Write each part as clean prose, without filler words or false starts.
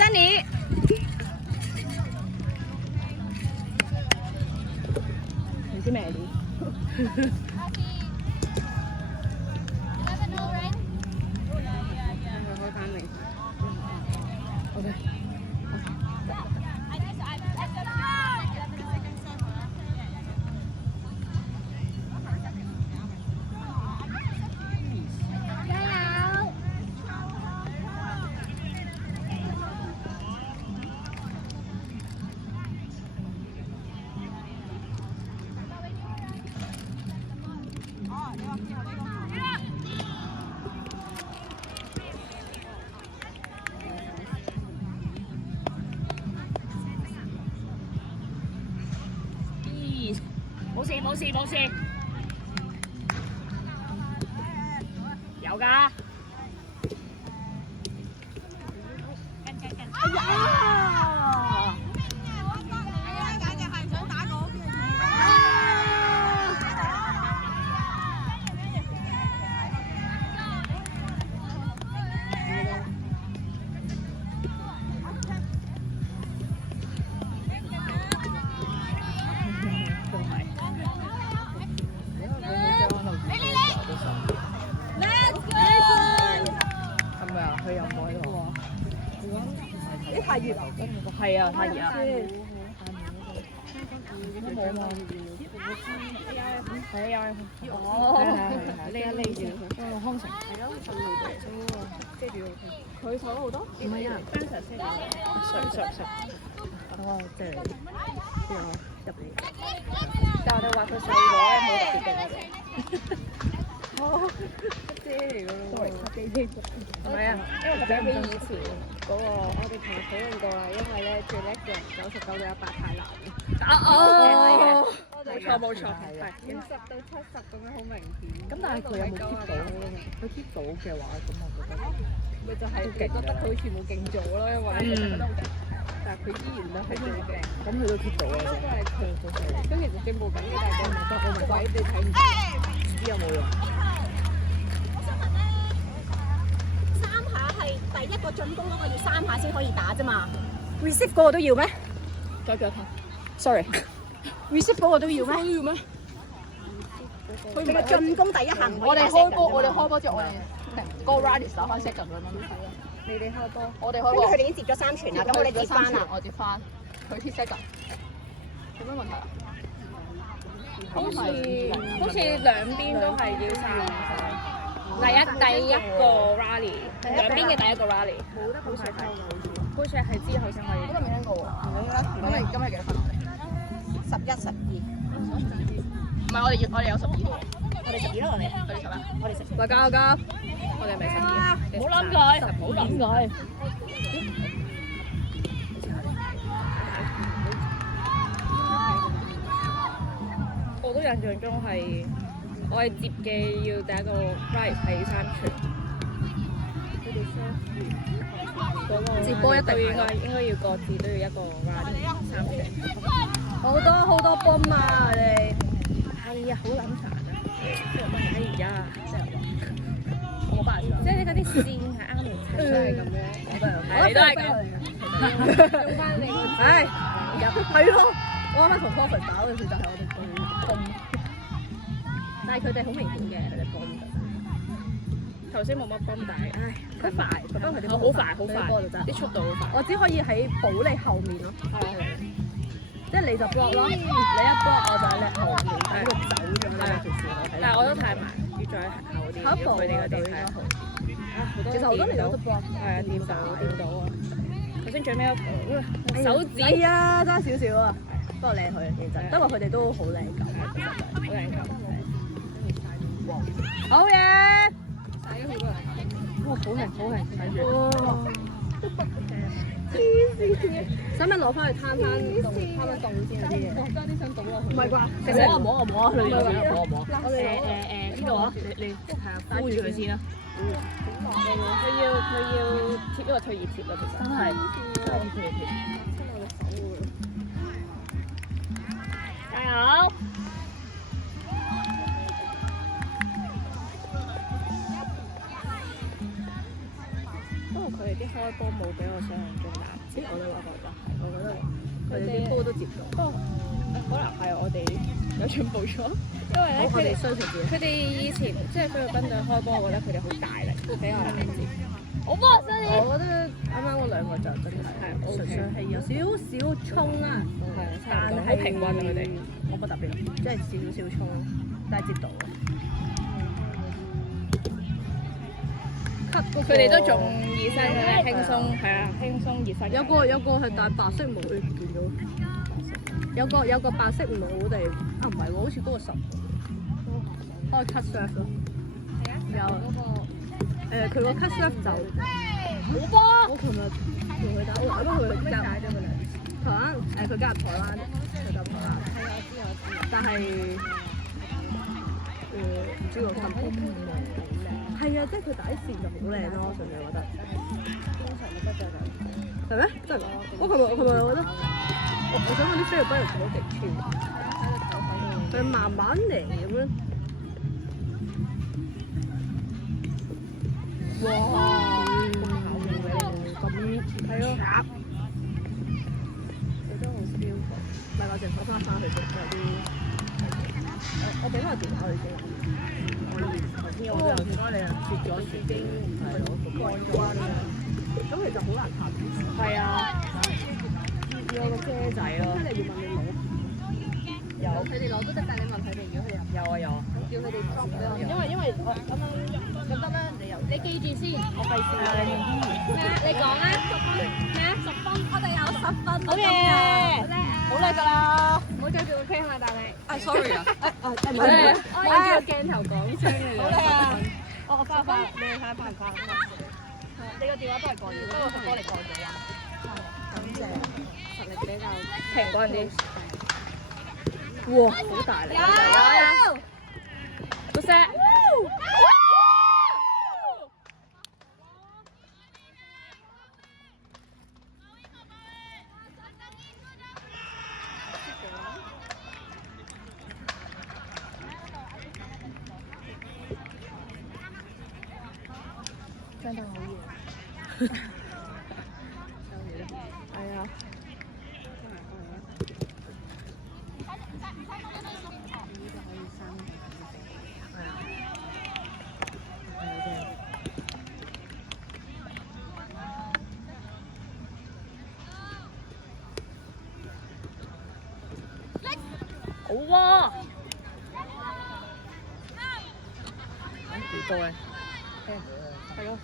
Sunny。唔知咩料？開翻嚟。OK。冇事，有㗎。哎呀！簡直係想打嗰邊。太熱啦！係啊，太熱啊！冇嘛？係啊，哦，係呢一住康城。係咯，跟住佢坐咗好多？唔係啊，上。哦，即係之後入嚟。但係我哋話佢細咗，冇特別嘅我哋。哦，姐嚟㗎咯喎！唔係啊，因為比起以前嗰個，我哋同佢討論過啦，因為咧最叻嘅99到100太難。冇錯，係50到70咁樣好明顯。咁但係佢有冇 keep 到咧？佢 keep 到嘅話，咁我覺得咪就係覺得佢好似冇勁做咯，因為但係佢依然都係最勁。咁佢都 keep 到啊！都係強咗佢。咁其實進步緊嘅，但係我唔鬼你睇唔知有冇用。第一個進攻嗰個要3下先可以打啫嘛 ，receive 嗰個都要咩？再俾我睇 ，sorry，receive 嗰個都要咩？都要咩？佢嘅進攻第一下唔可以打 second。我哋開波之後，我哋個 Riley 打翻 second 咁樣。你哋開波，我哋開波。跟住佢哋已經接咗3傳啦，咁我哋接翻啦。我接翻，佢 hit second，有咩問題啊？好似兩邊都係要3。第一個 rally， 兩邊嘅第一個 rally， 冇得好快睇，好似係之後先可以。我都未聽過喎。咁你今日幾多分？11、12。唔係我哋有12喎。我哋12啦，我哋11。我哋11。大家，我哋咪12。唔好諗佢，唔好諗佢。我都印象中係。我係接嘅要第一個 right 係3傳，接波一定應該要各自都要一個 right 3傳。好多泵啊！你哋係啊，好撚殘啊！哎呀，真係我白咗，即係嗰啲線係啱嚟睇，都係咁樣。你都係咁。用翻你個字。係咯，我啱啱同 Coffee 打嗰陣時就係我哋對泵。但係佢哋好明顯嘅，佢哋幫頭先冇乜幫，但係佢快，不過佢哋好快，啲速度好快。我只可以喺保你後面咯，即係你就 block 咯，你一 block 我就喺你後面，等佢走咗呢條線。但係我都太慢，要再後啲，佢哋嗰啲係好。其實好多年都 block， 係啊，掂到啊！頭先最尾一個手指，係啊，爭少少啊，不過靚佢認真，不過佢哋都好靚狗，好靚狗。好嘢！晒咗好多人。哇，好靚，睇住。哇！黐線嘅，使唔使攞翻去攤翻凍先啲嘢？我加啲想倒落去。唔係啩？摸啊！你摸啊！呢度啊，你係啊，敷住佢先啦。佢要貼，因為退熱貼啊，其實。真係退熱貼。親我隻手喎。加油！佢哋啲開波冇比我想象中難。我都覺得係，我覺得佢哋啲波都接到。不過可能係我哋有進步咗，因為咧我哋相信自己。佢哋以前即係菲律賓隊開波，我覺得佢哋好大力，比較難接。我覺得啱啱嗰兩個就真係純粹係有少少衝啦，但係好平均啊佢哋，冇乜特別，即係少少衝，但係接到。佢哋都仲熱身嘅，輕鬆係啊，輕鬆熱身。有個係戴白色帽，你見到？有個白色帽我哋唔係喎，好似嗰個10開 cut serve 咯。係啊。有嗰個佢個 cut serve 就好波。我琴日同佢打，我覺得佢加咗佢2次。台灣佢加入台灣，佢加入台灣。係啊，我知。但係唔知個分好靚。係啊，即係佢底線就好靚咯，純粹覺得。經常覺得就係咩？真係我琴日覺得，我想講啲菲律賓人做得極超，佢慢慢嚟咁樣。哇！咁係咯，覺得好舒服。唔係我淨攞翻去食有啲，我俾翻個電話佢先。頭先我都有唔該你啊，切咗已經係攞乾咗啦，咁其實好難拍。係啊，要個遮仔咯。即係你要問你攞。有。佢哋攞都得，但係你問佢哋，如果佢哋有啊有啊。咁叫佢哋裝俾我。因為我咁得啦，你記住先，我費事啦。咩？你講啊？10分，我哋有10分。好嘢！好叻㗎啦！唔好再叫佢傾啦，但係。sorry 啊。唔係，我要叫鏡頭講聲嚟嘅。好叻啊！我翻，你睇下翻唔翻？你個電話都係過咗，不過我幫你過咗啦。感謝，實力比較平均啲。哇！好大力！有。都識。真係好熱。係啊。好喎！幾多咧？係咯。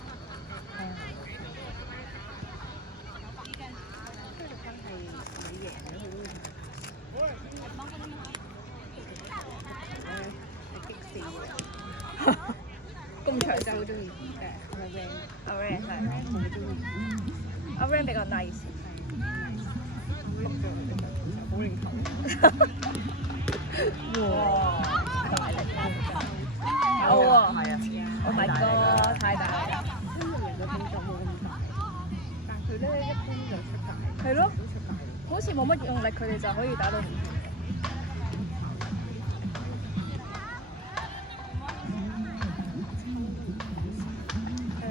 咁長就好中意阿 Ran 係好中意，阿 Ran 比較 nice， 好認頭。哇！大力有喎，係啊 ！Oh my god， 太大啦！因為人嘅動作冇咁大，但佢咧一般就出大。係咯，好似冇乜用力，佢哋就可以打到。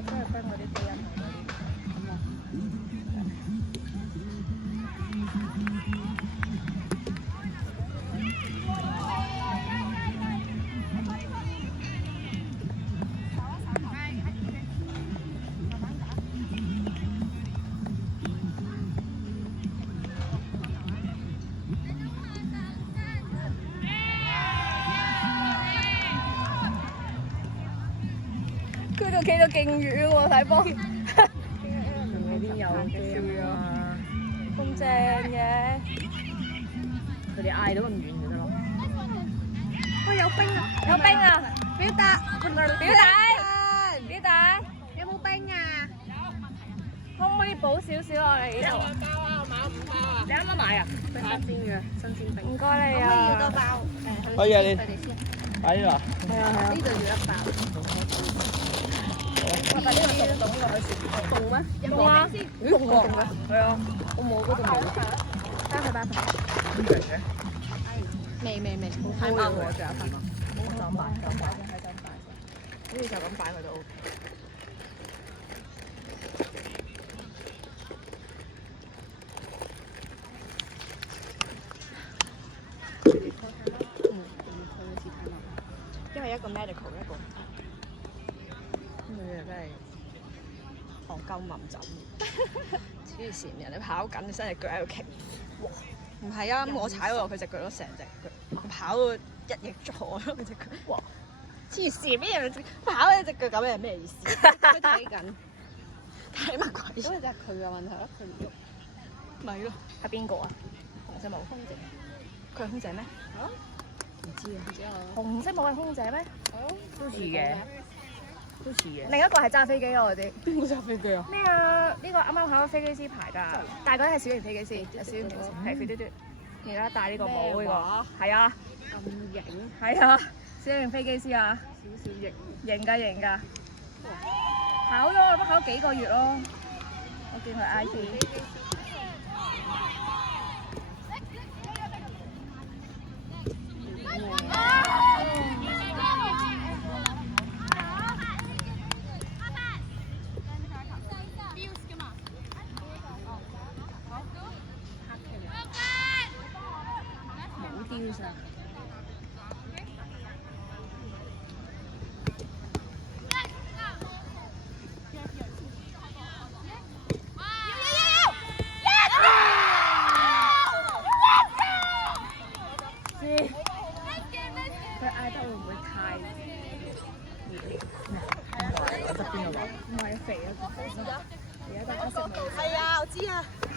菲律賓嗰啲基因嗰佢度企到勁遠喎，睇波。嗰邊有嘅嘛，咁正嘅。佢哋嗌到咁遠就得咯。喂，有冰啊！有冰啊！表弟，有冇冰啊？可唔可以補少少落嚟呢度？包啊，我買咗5包啊！你啱啱買啊？新鮮嘅，新鮮冰。唔該你啊！可以要多包？可以啊，你佢哋先。擺呢度啊？係啊係啊。呢度要1包。哇！但呢個凍凍呢個可以雪凍咩？凍啊！凍啊！係啊，我冇嗰度冇。包佢。咁長嘅？未，太慢喎，仲有份。就咁擺，好似就咁擺佢都 OK。個 medical 一個唔睇。咁你真係戇鳩冧枕，黐線人哋跑緊，你伸隻腳喺度棘。哇！唔係啊，咁我踩落佢隻腳都成隻腳，跑到一翼咗咯佢隻腳。哇！黐線咩人跑你隻腳咁係咩意思？佢睇緊，睇乜鬼？咁就係佢嘅問題咯，佢唔喐。咪咯，係邊個啊？紅色帽空姐，佢係空姐咩？嚇？唔知啊，唔知啊。紅色帽係空姐咩？都似嘅，都似嘅。另一個係揸飛機咯，我知。邊個揸飛機啊？咩啊？呢個啱啱考咗飛機師牌㗎，但係嗰啲係小型飛機師，係小型飛機師，係飛嘟嘟。而家戴呢個帽呢個，係啊，咁型，係啊，小型飛機師啊，少少型。型㗎型㗎。考咗，都考幾個月咯。我見佢 IT。冇丟上。佢嗌得會唔會太熱？側邊嗰個。唔係肥啊，而家戴黑色帽。係啊，我知啊。